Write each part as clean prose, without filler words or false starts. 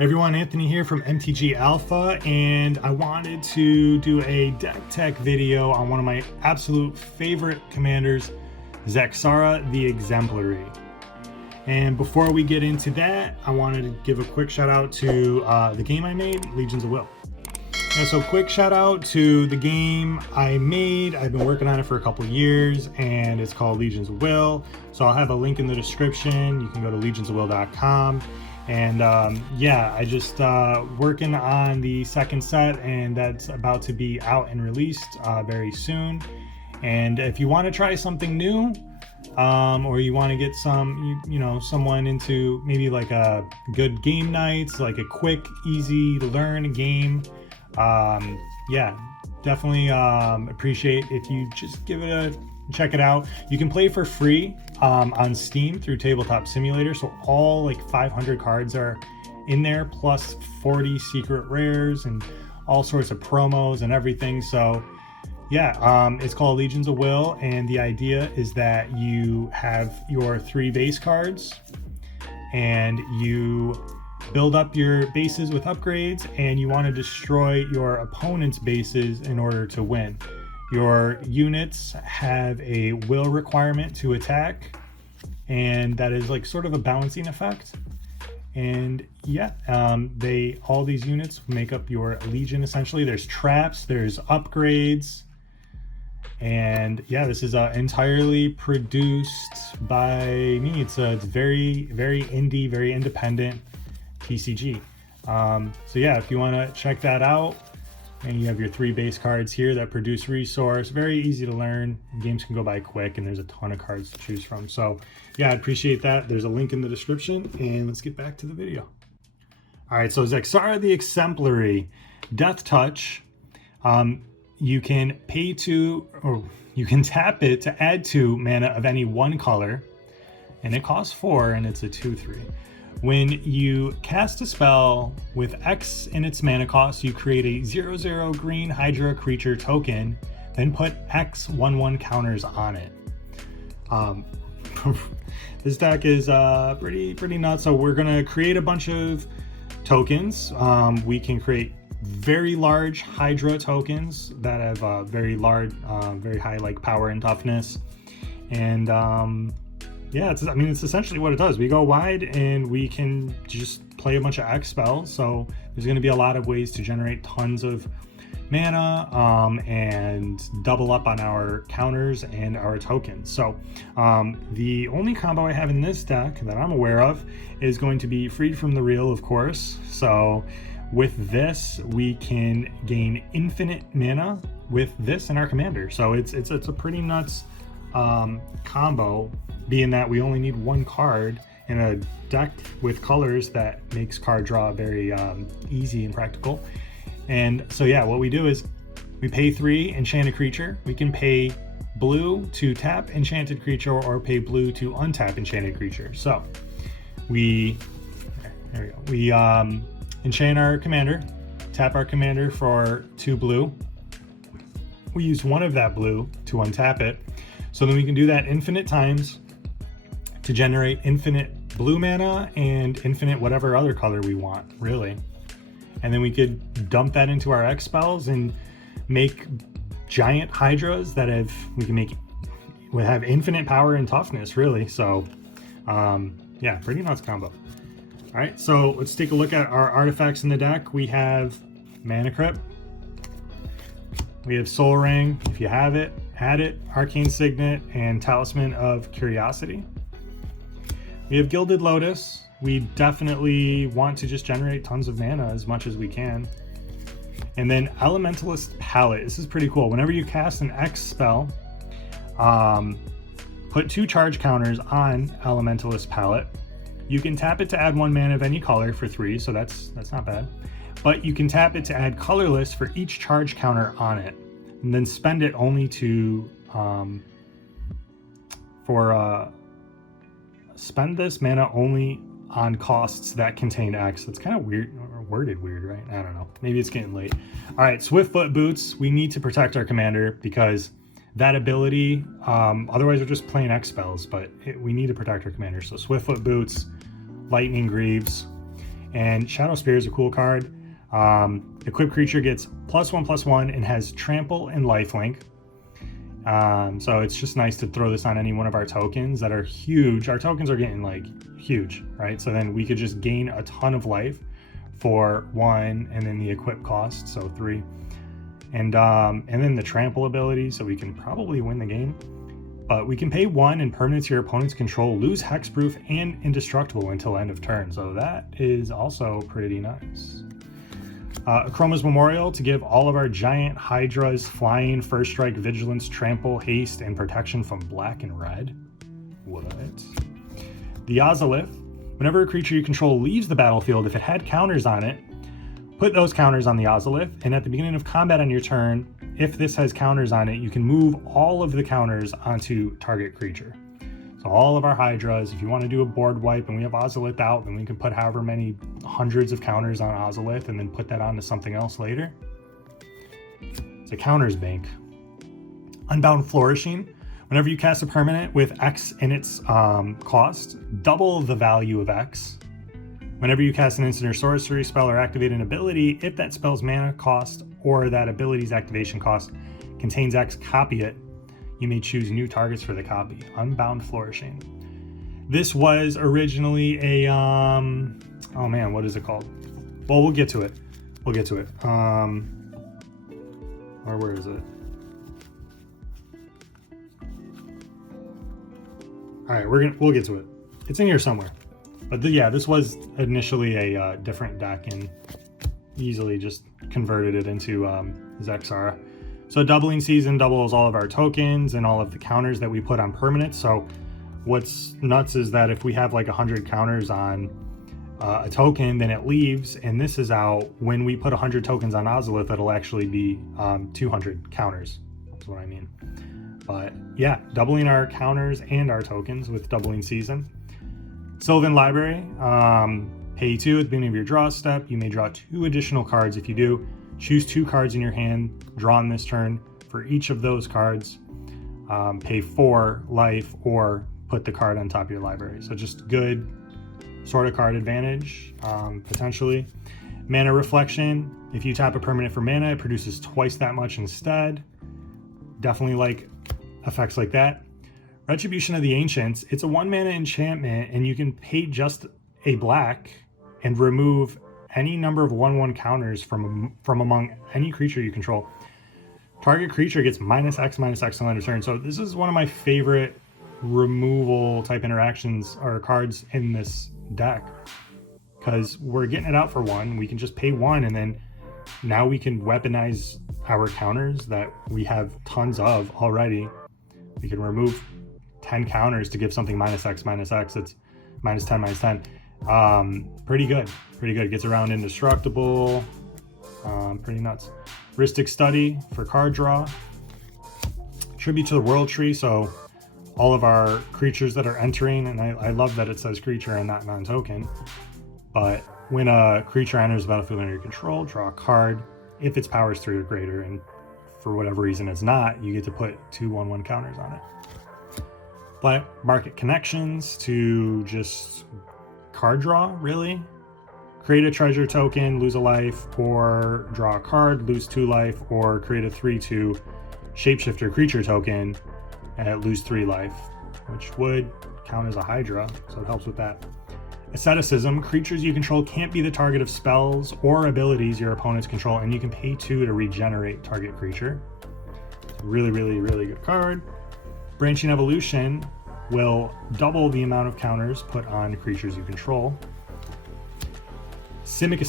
Everyone, Anthony here from MTG Alpha, and I wanted to do a deck tech video on one of my absolute favorite commanders, Zaxara the Exemplary. And before we get into that, I wanted to give a quick shout out to the game I made, Legions of Will. And so quick shout out to the game I made. I've been working on it for a couple years, and it's called Legions of Will. So I'll have a link in the description. You can go to legionsofwill.com. And yeah, I just working on the second set, and that's about to be out and released very soon. And if you want to try something new, or you want to get some, you know, someone into maybe like a good game nights, like a quick, easy to learn game, yeah, definitely appreciate if you just give it a check it out. You can play for free on Steam through Tabletop Simulator, so all like 500 cards are in there, plus 40 secret rares and all sorts of promos and everything. So yeah, it's called Legions of Will, and the idea is that you have your 3 base cards and you build up your bases with upgrades, and you want to destroy your opponent's bases in order to win. Your units have a will requirement to attack, and that is like sort of a balancing effect. And yeah, all these units make up your legion essentially. There's traps, there's upgrades, and yeah, this is entirely produced by me. It's very indie, very independent TCG. So yeah, if you want to check that out. And you have your 3 base cards here that produce resource. Very easy to learn. Games can go by quick, and there's a ton of cards to choose from. So yeah, I appreciate that. There's a link in the description, and let's get back to the video. All right, so Zaxara the Exemplary, Death Touch. You can pay to, or you can tap it to add 2 mana of any one color, and it costs 4, and it's a 2/3. When you cast a spell with X in its mana cost, you create a 0/0 green Hydra creature token, then put X 1/1 counters on it. This deck is pretty nuts. So we're gonna create a bunch of tokens. We can create very large Hydra tokens that have very large, very high like power and toughness, and yeah, it's essentially what it does. We go wide and we can just play a bunch of X spells. So there's going to be a lot of ways to generate tons of mana and double up on our counters and our tokens. So the only combo I have in this deck that I'm aware of is going to be Freed from the Real, of course. So with this, we can gain infinite mana with this and our commander. So it's a pretty nuts combo, being that we only need 1 card in a deck with colors that makes card draw very easy and practical. And so yeah, what we do is we pay 3, enchant a creature. We can pay blue to tap enchanted creature, or pay blue to untap enchanted creature. So there we go. We enchant our commander, tap our commander for 2 blue. We use 1 of that blue to untap it. So then we can do that infinite times to generate infinite blue mana and infinite whatever other color we want, really. And then we could dump that into our X spells and make giant Hydras that would have infinite power and toughness, really. So yeah, pretty nuts combo. All right, so let's take a look at our artifacts in the deck. We have Mana Crypt. We have Soul Ring, if you have it, add it, Arcane Signet, and Talisman of Curiosity. We have Gilded Lotus. We definitely want to just generate tons of mana as much as we can. And then Elementalist Palette. This is pretty cool. Whenever you cast an X spell, put 2 charge counters on Elementalist Palette. You can tap it to add 1 mana of any color for 3, so that's not bad. But you can tap it to add colorless for each charge counter on it, and then spend it only to spend this mana only on costs that contain X. That's kind of weird, or worded weird, right? I don't know. Maybe it's getting late. All right, Swiftfoot Boots. We need to protect our commander because that ability, otherwise we're just playing X spells, but we need to protect our commander. So Swiftfoot Boots, Lightning Greaves, And Shadow Spear is a cool card. Equipped creature gets +1/+1 and has trample and lifelink. So it's just nice to throw this on any one of our tokens that are huge. Our tokens are getting like huge, right? So then we could just gain a ton of life for 1, and then the equip cost, so 3. And then the trample ability, so we can probably win the game. But we can pay 1 and permanents your opponent's control, lose hexproof and indestructible until end of turn. So that is also pretty nice. Chroma's Memorial to give all of our giant Hydras flying, first strike, vigilance, trample, haste, and protection from black and red. What? The Ozolith. Whenever a creature you control leaves the battlefield, if it had counters on it, put those counters on the Ozolith, and at the beginning of combat on your turn, if this has counters on it, you can move all of the counters onto target creature. So all of our Hydras, if you want to do a board wipe and we have Ozolith out, then we can put however many hundreds of counters on Ozolith and then put that onto something else later. It's a counters bank. Unbound Flourishing. Whenever you cast a permanent with X in its cost, double the value of X. Whenever you cast an instant or sorcery spell or activate an ability, if that spell's mana cost or that ability's activation cost contains X, copy it. You may choose new targets for the copy. Unbound Flourishing. This was originally a oh man, what is it called? Well, we'll get to it. We'll get to it. Or where is it? All right, we'll get to it. It's in here somewhere. But yeah, this was initially a different deck and easily just converted it into Zaxara. So Doubling Season doubles all of our tokens and all of the counters that we put on permanents. So what's nuts is that if we have like 100 counters on a token, then it leaves, and this is out. When we put 100 tokens on Ozolith, it'll actually be 200 counters. That's what I mean. But yeah, doubling our counters and our tokens with Doubling Season. Sylvan Library, pay 2 at the beginning of your draw step. You may draw 2 additional cards. If you do, choose 2 cards in your hand drawn this turn. For each of those cards, pay 4 life or put the card on top of your library. So just good sort of card advantage, potentially. Mana Reflection. If you tap a permanent for mana, it produces twice that much instead. Definitely like effects like that. Retribution of the Ancients. It's a 1-mana enchantment, and you can pay just a black and remove any number of 1/1 counters from among any creature you control. Target creature gets -X/-X till end of turn. So this is one of my favorite removal type interactions or cards in this deck, because we're getting it out for 1. We can just pay 1, and then now we can weaponize our counters that we have tons of already. We can remove 10 counters to give something -X/-X. It's -10/-10. Pretty good. Gets around indestructible. Pretty nuts. Rhystic Study for card draw. Tribute to the World Tree. So all of our creatures that are entering, and I love that it says creature and not non-token. But when a creature enters the battlefield under your control, draw a card. If its power is 3 or greater, and for whatever reason it's not, you get to put 2 1/1 counters on it. Black Market Connections to just card draw, really. Create a treasure token, lose a life, or draw a card, lose 2 life, or create a 3/2 shapeshifter creature token and lose 3 life, which would count as a Hydra, so it helps with that. Asceticism. Creatures you control can't be the target of spells or abilities your opponents control, and you can pay 2 to regenerate target creature. It's a really good card. Branching Evolution will double the amount of counters put on creatures you control. Simic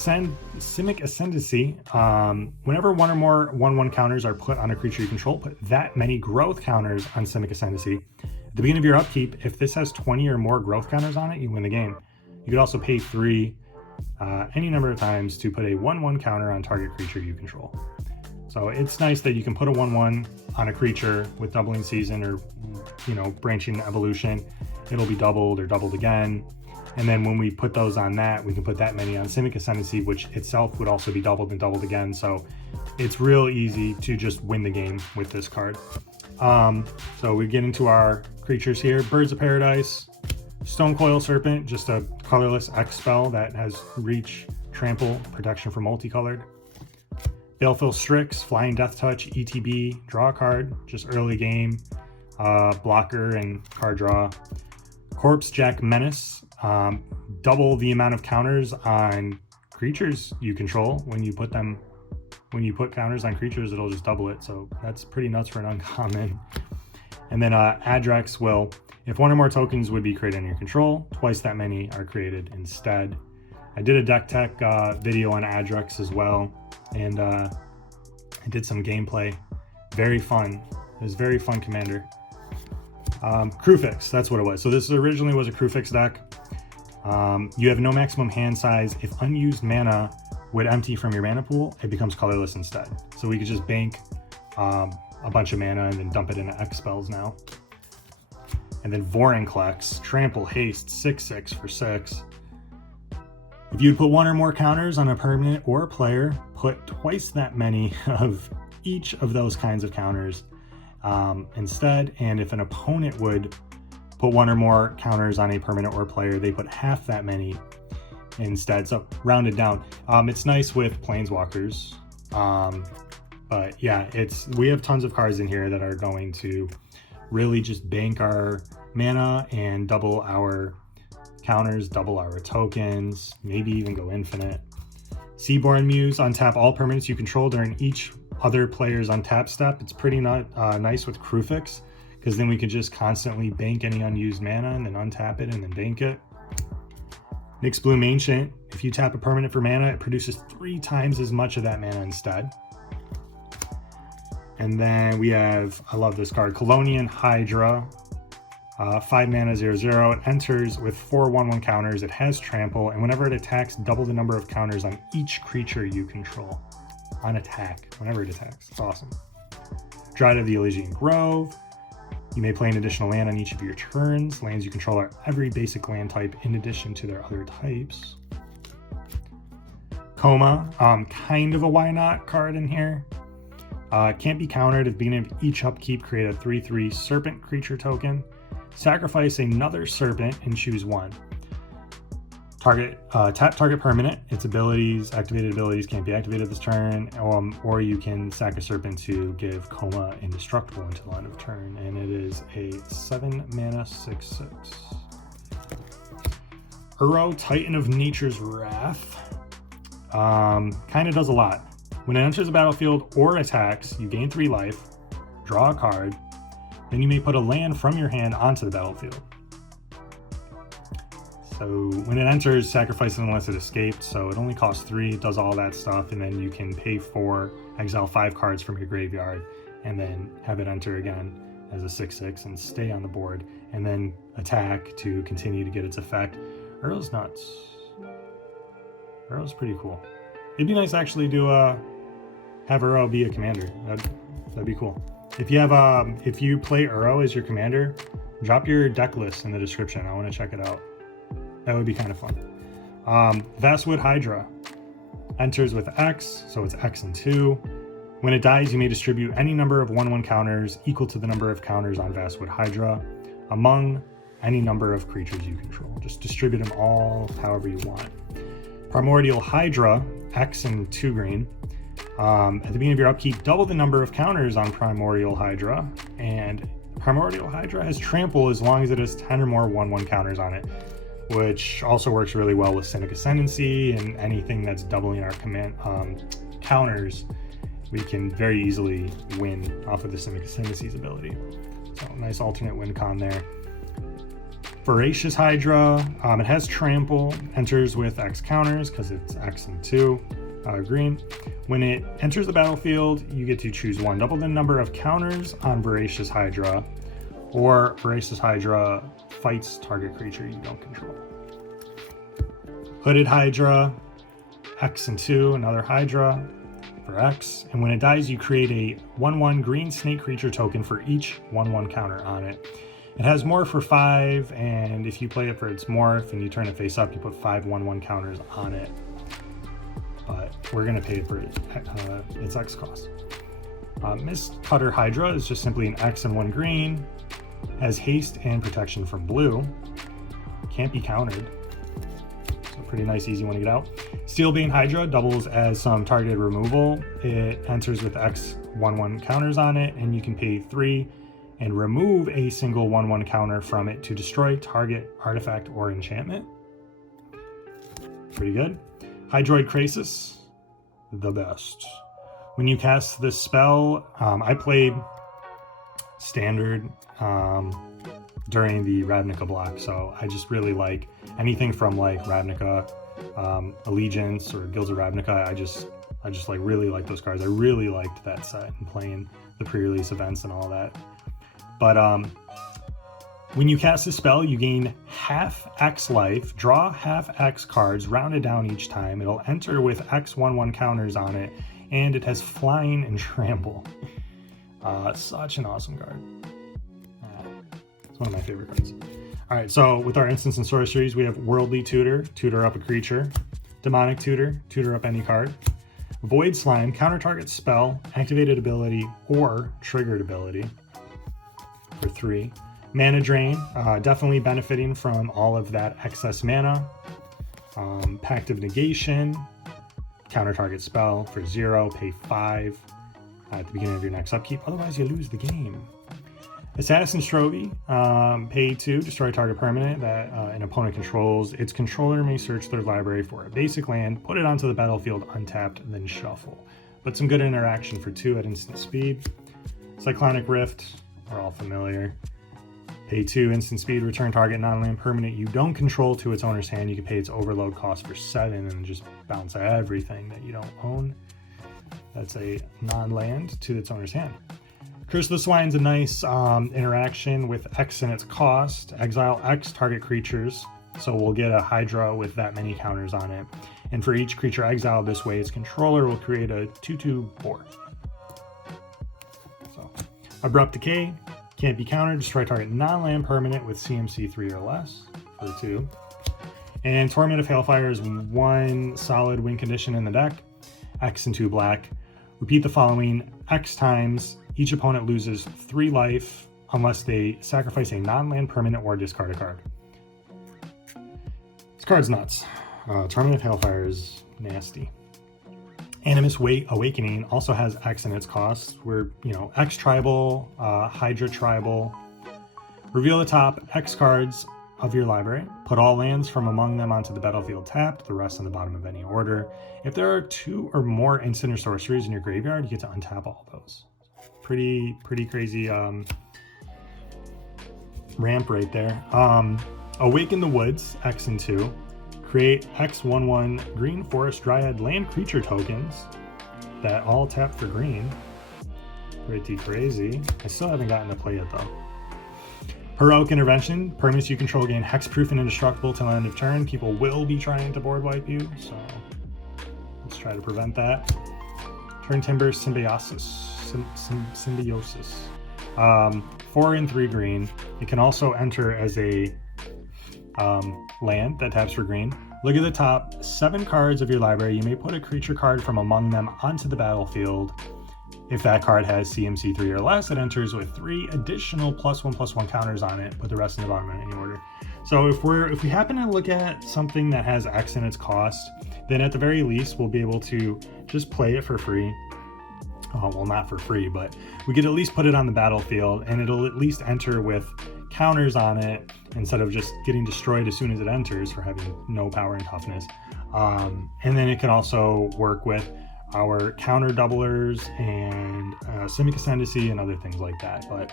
Ascendancy. Whenever 1 or more 1/1 counters are put on a creature you control, put that many growth counters on Simic Ascendancy. At the beginning of your upkeep, if this has 20 or more growth counters on it, you win the game. You could also pay 3 any number of times to put a 1/1 counter on target creature you control. So it's nice that you can put a 1/1 on a creature with Doubling Season or, Branching Evolution. It'll be doubled or doubled again. And then when we put those on that, we can put that many on Simic Ascendancy, which itself would also be doubled and doubled again. So it's real easy to just win the game with this card. So we get into our creatures here. Birds of Paradise. Stonecoil Serpent, just a colorless X spell that has reach, trample, protection for multicolored. Baleful Strix, Flying Death Touch, ETB, draw a card, just early game, blocker and card draw. Corpse Jack Menace, double the amount of counters on creatures you control. When you put counters on creatures, it'll just double it, so that's pretty nuts for an uncommon. And then Adrex will, if one or more tokens would be created under your control, twice that many are created instead. I did a deck tech video on Adrex as well, and I did some gameplay. Very fun. It was very fun commander. Crewfix, that's what it was. So this originally was a Crewfix deck. You have no maximum hand size. If unused mana would empty from your mana pool, it becomes colorless instead. So we could just bank a bunch of mana and then dump it into X spells now. And then Vorinclex, Trample, Haste, 6/6 for 6. If you'd put one or more counters on a permanent or a player, put twice that many of each of those kinds of counters instead. And if an opponent would put one or more counters on a permanent or player, they put half that many instead. So rounded down. It's nice with Planeswalkers. But yeah, we have tons of cards in here that are going to really just bank our mana and double our counters, double our tokens, maybe even go infinite. Seaborn Muse, untap all permanents you control during each other player's untap step. It's pretty nice with Crewfix, because then we can just constantly bank any unused mana and then untap it and then bank it. Nyx Bloom Ancient, if you tap a permanent for mana, it produces 3 times as much of that mana instead. And then we have, I love this card, Colonian Hydra, 5 mana, 0/0. It enters with 4 1/1 counters. It has trample, and whenever it attacks, double the number of counters on each creature you control. On attack, whenever it attacks. It's awesome. Dryad of the Elysian Grove. You may play an additional land on each of your turns. Lands you control are every basic land type in addition to their other types. Coma, kind of a why not card in here. Can't be countered. At the beginning of each upkeep, create a 3/3 serpent creature token. Sacrifice another serpent and choose one. Tap target permanent. Its activated abilities can't be activated this turn, or you can sack a serpent to give Coma indestructible until the end of turn, and it is a 7 mana 6/6. Uro, Titan of Nature's Wrath. Kind of does a lot. When it enters the battlefield or attacks, you gain 3 life, draw a card, then you may put a land from your hand onto the battlefield. So when it enters, sacrifice it unless it escaped, so it only costs 3, it does all that stuff, and then you can pay 4, exile 5 cards from your graveyard, and then have it enter again as a 6/6 and stay on the board, and then attack to continue to get its effect. Uro's nuts. Uro's pretty cool. It'd be nice actually to have Uro be a commander. That'd be cool. If you play Uro as your commander, drop your deck list in the description. I want to check it out. That would be kind of fun. Vastwood Hydra enters with X, so it's X and 2. When it dies, you may distribute any number of 1/1 counters equal to the number of counters on Vastwood Hydra among any number of creatures you control. Just distribute them all however you want. Primordial Hydra, X and 2 green. At the beginning of your upkeep, double the number of counters on Primordial Hydra, and Primordial Hydra has trample as long as it has 10 or more 1/1 counters on it, which also works really well with Cynic Ascendancy and anything that's doubling our command counters. We can very easily win off of the Cynic Ascendancy's ability. So nice alternate win con there. Voracious Hydra, it has trample, enters with X counters because it's X and 2 green. When it enters the battlefield, you get to choose one. Double the number of counters on Voracious Hydra, or Voracious Hydra fights target creature you don't control. Hooded Hydra, X and 2, another Hydra for X, and when it dies, you create a 1/1 green snake creature token for each 1/1 counter on it. It has morph for 5, and if you play it for its morph and you turn it face up, you put 5 1/1 counters on it. But we're going to pay for its X cost. Mist Cutter Hydra is just simply an X and 1 green, has haste and protection from blue. can't be countered. So pretty nice, easy one to get out. Steelbane Hydra doubles as some targeted removal. It enters with X 1/1 counters on it, and you can pay 3 and remove a single 1/1 counter from it to destroy target artifact or enchantment. Pretty good. Hydroid Krasis, the best. When you cast this spell, I played Standard during the Ravnica block, so I just really like anything from like Ravnica, Allegiance, or Guilds of Ravnica. I just like really like those cards. I really liked that set and playing the pre-release events and all that. But when you cast a spell, you gain half X life, draw half X cards, rounded down each time. It'll enter with X 1/1 counters on it, and it has flying and trample. Such an awesome card. It's one of my favorite cards. All right, so with our instants and sorceries, we have Worldly Tutor, tutor up a creature. Demonic Tutor, tutor up any card. Void Slime, counter target spell, activated ability, or triggered ability for 3. Mana Drain, definitely benefiting from all of that excess mana. Pact of Negation, counter target spell for 0, pay 5 at the beginning of your next upkeep, otherwise you lose the game. Assassin's Trophy, pay 2, destroy target permanent that an opponent controls. Its controller may search their library for a basic land, put it onto the battlefield untapped, then shuffle. But some good interaction for 2 at instant speed. Cyclonic Rift, we're all familiar. Pay 2, instant speed, return target non-land permanent you don't control to its owner's hand. You can pay its overload cost for 7 and just bounce everything that you don't own. That's a non-land to its owner's hand. Curse of the Swine's a nice interaction with X in its cost. Exile X target creatures, so we'll get a Hydra with that many counters on it. And for each creature exiled this way, its controller will create a 2/2/4. So, Abrupt Decay, can't be countered, destroy target non-land permanent with CMC 3 or less for 2. And Torment of Hailfire is 1 solid win condition in the deck, X and 2 black. Repeat the following X times. Each opponent loses 3 life unless they sacrifice a non-land permanent or discard a card. This card's nuts. Torment of Hailfire is nasty. Animus Awakening also has X in its cost. We're, X tribal, Hydra tribal. Reveal the top X cards of your library. Put all lands from among them onto the battlefield tapped, the rest on the bottom of any order. If there are 2 or more instant or sorceries in your graveyard, you get to untap all those. Pretty crazy ramp right there. Awaken the Woods, X and 2. Create X 1/1 green forest dryad land creature tokens that all tap for green. Pretty crazy. I still haven't gotten to play it though. Heroic Intervention, permanents you control gain hexproof and indestructible till end of turn. People will be trying to board wipe you, so let's try to prevent that. Turn Timber Symbiosis. 4 and 3 green. It can also enter as a land that taps for green. Look at the top 7 cards of your library. You may put a creature card from among them onto the battlefield. If that card has CMC 3 or less, it enters with 3 additional +1/+1 counters on it, put the rest in the bottom of any order. So if we happen to look at something that has X in its cost, then at the very least we'll be able to just play it for free. Well, not for free, but we could at least put it on the battlefield, and it'll at least enter with counters on it instead of just getting destroyed as soon as it enters for having no power and toughness. And then it can also work with our counter doublers and Simic Ascendancy and other things like that. But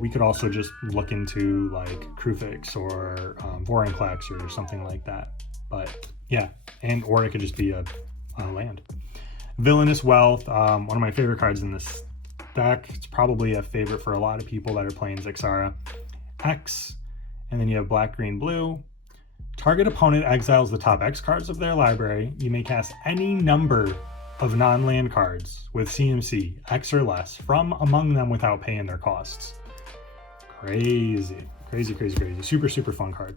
we could also just look into like Krufix or Vorinclex or something like that. But yeah, or it could just be a land. Villainous Wealth, one of my favorite cards in this deck. It's probably a favorite for a lot of people that are playing Zaxara. X, and then you have black, green, blue. Target opponent exiles the top X cards of their library. You may cast any number of non-land cards with CMC X or less from among them without paying their costs. Crazy. Super fun card.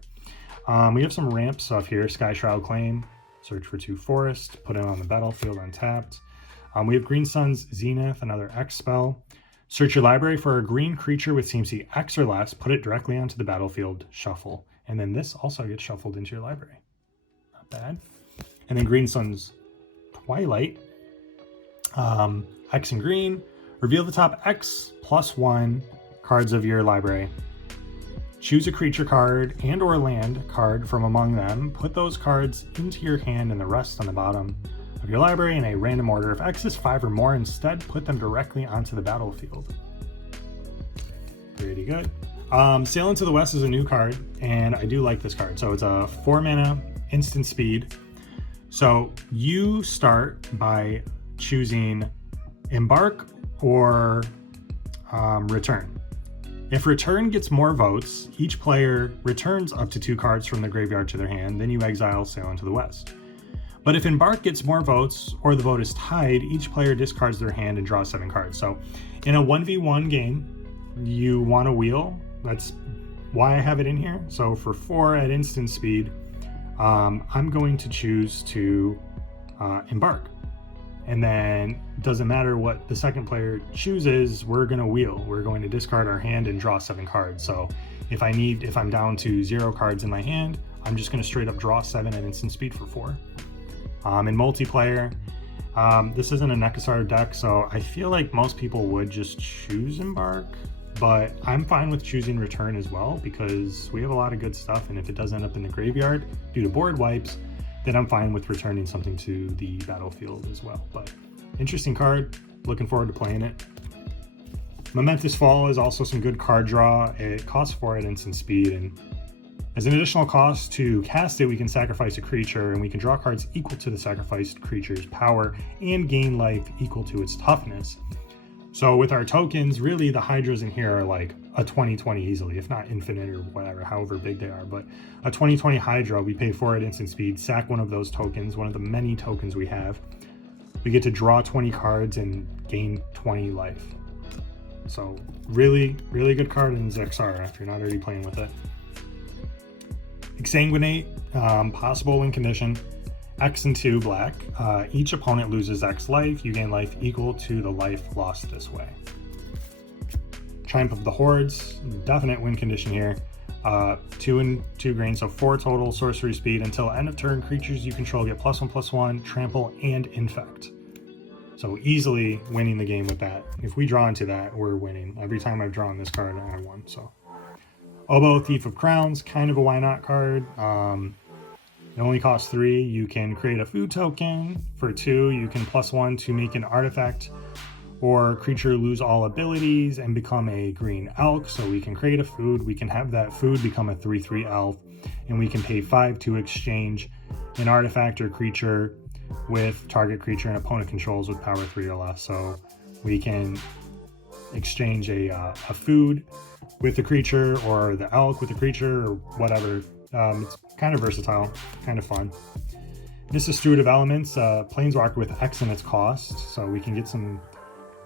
We have some ramp stuff here. Sky Shroud Claim. Search for 2 forest, put it on the battlefield untapped. We have Green Sun's Zenith, another X spell. Search your library for a green creature with CMC X or less, put it directly onto the battlefield, shuffle. And then this also gets shuffled into your library. Not bad. And then Green Sun's Twilight. X and green. Reveal the top X plus 1 cards of your library. Choose a creature card and or land card from among them. Put those cards into your hand and the rest on the bottom of your library in a random order. If X is 5 or more, instead put them directly onto the battlefield. Pretty good. Sail into the West is a new card, and I do like this card. So it's a 4 mana instant speed. So you start by choosing Embark or Return. If Return gets more votes, each player returns up to 2 cards from the graveyard to their hand, then you exile Sail into the West. But if Embark gets more votes or the vote is tied, each player discards their hand and draws 7 cards. So in a 1v1 game, you want a wheel. That's why I have it in here. So for 4 at instant speed, I'm going to choose to Embark. And then it doesn't matter what the second player chooses, we're going to wheel. We're going to discard our hand and draw 7 cards. So if I'm down to 0 cards in my hand, I'm just going to straight up draw 7 at instant speed for 4. In multiplayer, this isn't a Zaxara deck, so I feel like most people would just choose Embark, but I'm fine with choosing Return as well because we have a lot of good stuff, and if it does end up in the graveyard due to board wipes, then I'm fine with returning something to the battlefield as well. But interesting card, looking forward to playing it. Momentous Fall is also some good card draw. It costs 4 at instant speed, and as an additional cost to cast it, we can sacrifice a creature, and we can draw cards equal to the sacrificed creature's power and gain life equal to its toughness. So with our tokens, really the Hydras in here are like a 20/20 easily, if not infinite or whatever, however big they are. But a 20/20 Hydra, we pay 4 at instant speed, sack one of those tokens, one of the many tokens we have. We get to draw 20 cards and gain 20 life. So really, really good card in Zaxara if you're not already playing with it. Exsanguinate, possible win condition. X and 2 black. Each opponent loses X life. You gain life equal to the life lost this way. Triumph of the Hordes, definite win condition here. 2 and 2 green, so 4 total sorcery speed. Until end of turn, creatures you control get +1/+1, trample, and infect. So easily winning the game with that. If we draw into that, we're winning. Every time I've drawn this card, I won. So Oboe, Thief of Crowns, kind of a why not card. It only costs 3. You can create a food token for 2. You can +1 to make an artifact or creature lose all abilities and become a green elk. So we can create a food. We can have that food become a 3/3 elf, and we can pay 5 to exchange an artifact or creature with target creature and opponent controls with power 3 or less. So we can exchange a food with the creature or the elk with the creature or whatever. It's kind of versatile, kind of fun. This is Steward of Elements, Planeswalker with X in its cost, so we can get some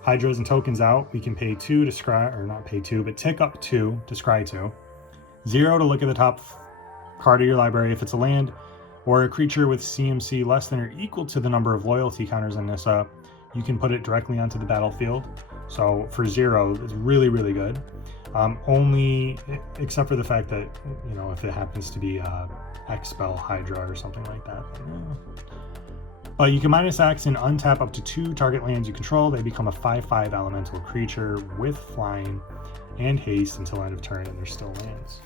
Hydras and tokens out. We can pay 2 to scry, or not pay 2, but tick up 2 to scry 2. 0 to look at the top card of your library if it's a land, or a creature with CMC less than or equal to the number of loyalty counters in this, you can put it directly onto the battlefield. So for 0, it's really, really good. Only, except for the fact that, you know, if it happens to be X-Spell Hydra or something like that. You can -X and untap up to 2 target lands you control. They become a 5/5 elemental creature with flying and haste until end of turn, and they're still lands.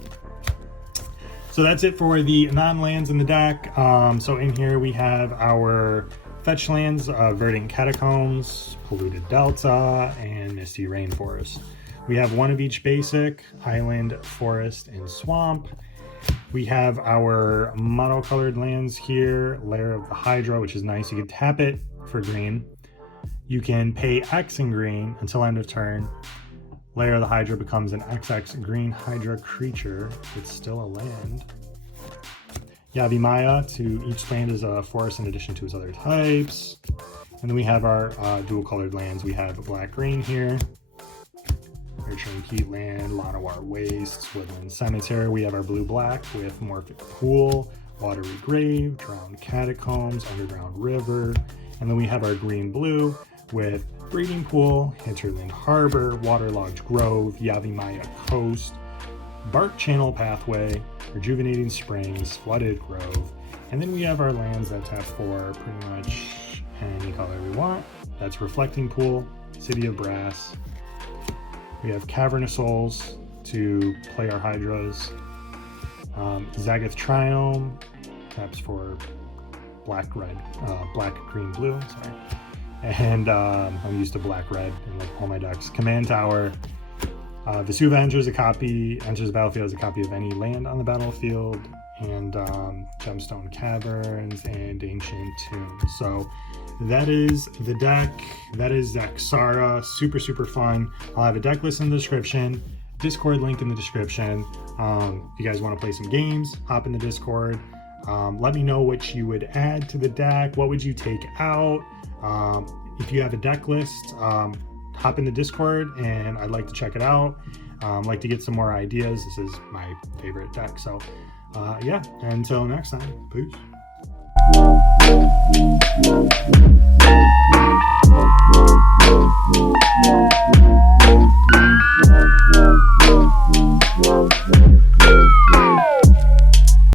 So that's it for the non-lands in the deck. So in here we have our fetch lands, Verdant Catacombs, Polluted Delta, and Misty Rainforest. We have 1 of each basic, Island, Forest, and Swamp. We have our mono-colored lands here, Lair of the Hydra, which is nice. You can tap it for green. You can pay X in green until end of turn. Lair of the Hydra becomes an XX green Hydra creature. It's still a land. Yavimaya, to each land is a forest in addition to its other types. And then we have our dual-colored lands. We have black-green here. Nurturing Peatland, Llanowar Wastes, Woodland Cemetery. We have our blue-black with Morphic Pool, Watery Grave, Drowned Catacombs, Underground River. And then we have our green-blue with Breeding Pool, Hinterland Harbor, Waterlogged Grove, Yavimaya Coast, Bark Channel Pathway, Rejuvenating Springs, Flooded Grove, and then we have our lands that tap for pretty much any color we want. That's Reflecting Pool, City of Brass. We have Cavern of Souls to play our Hydras. Zagath Triome taps for black, green, blue, sorry. And I'm used to black, red in like all my decks. Command Tower. Vesuva enters the battlefield as a copy of any land on the battlefield, and Gemstone Caverns and Ancient Tombs. So that is the deck. That is Zaxara. Super, super fun. I'll have a deck list in the description, Discord link in the description. If you guys want to play some games, hop in the Discord. Let me know what you would add to the deck. What would you take out? If you have a deck list, hop in the Discord and I'd like to check it out. Like to get some more ideas. This is my favorite deck. So yeah, until next time, peace.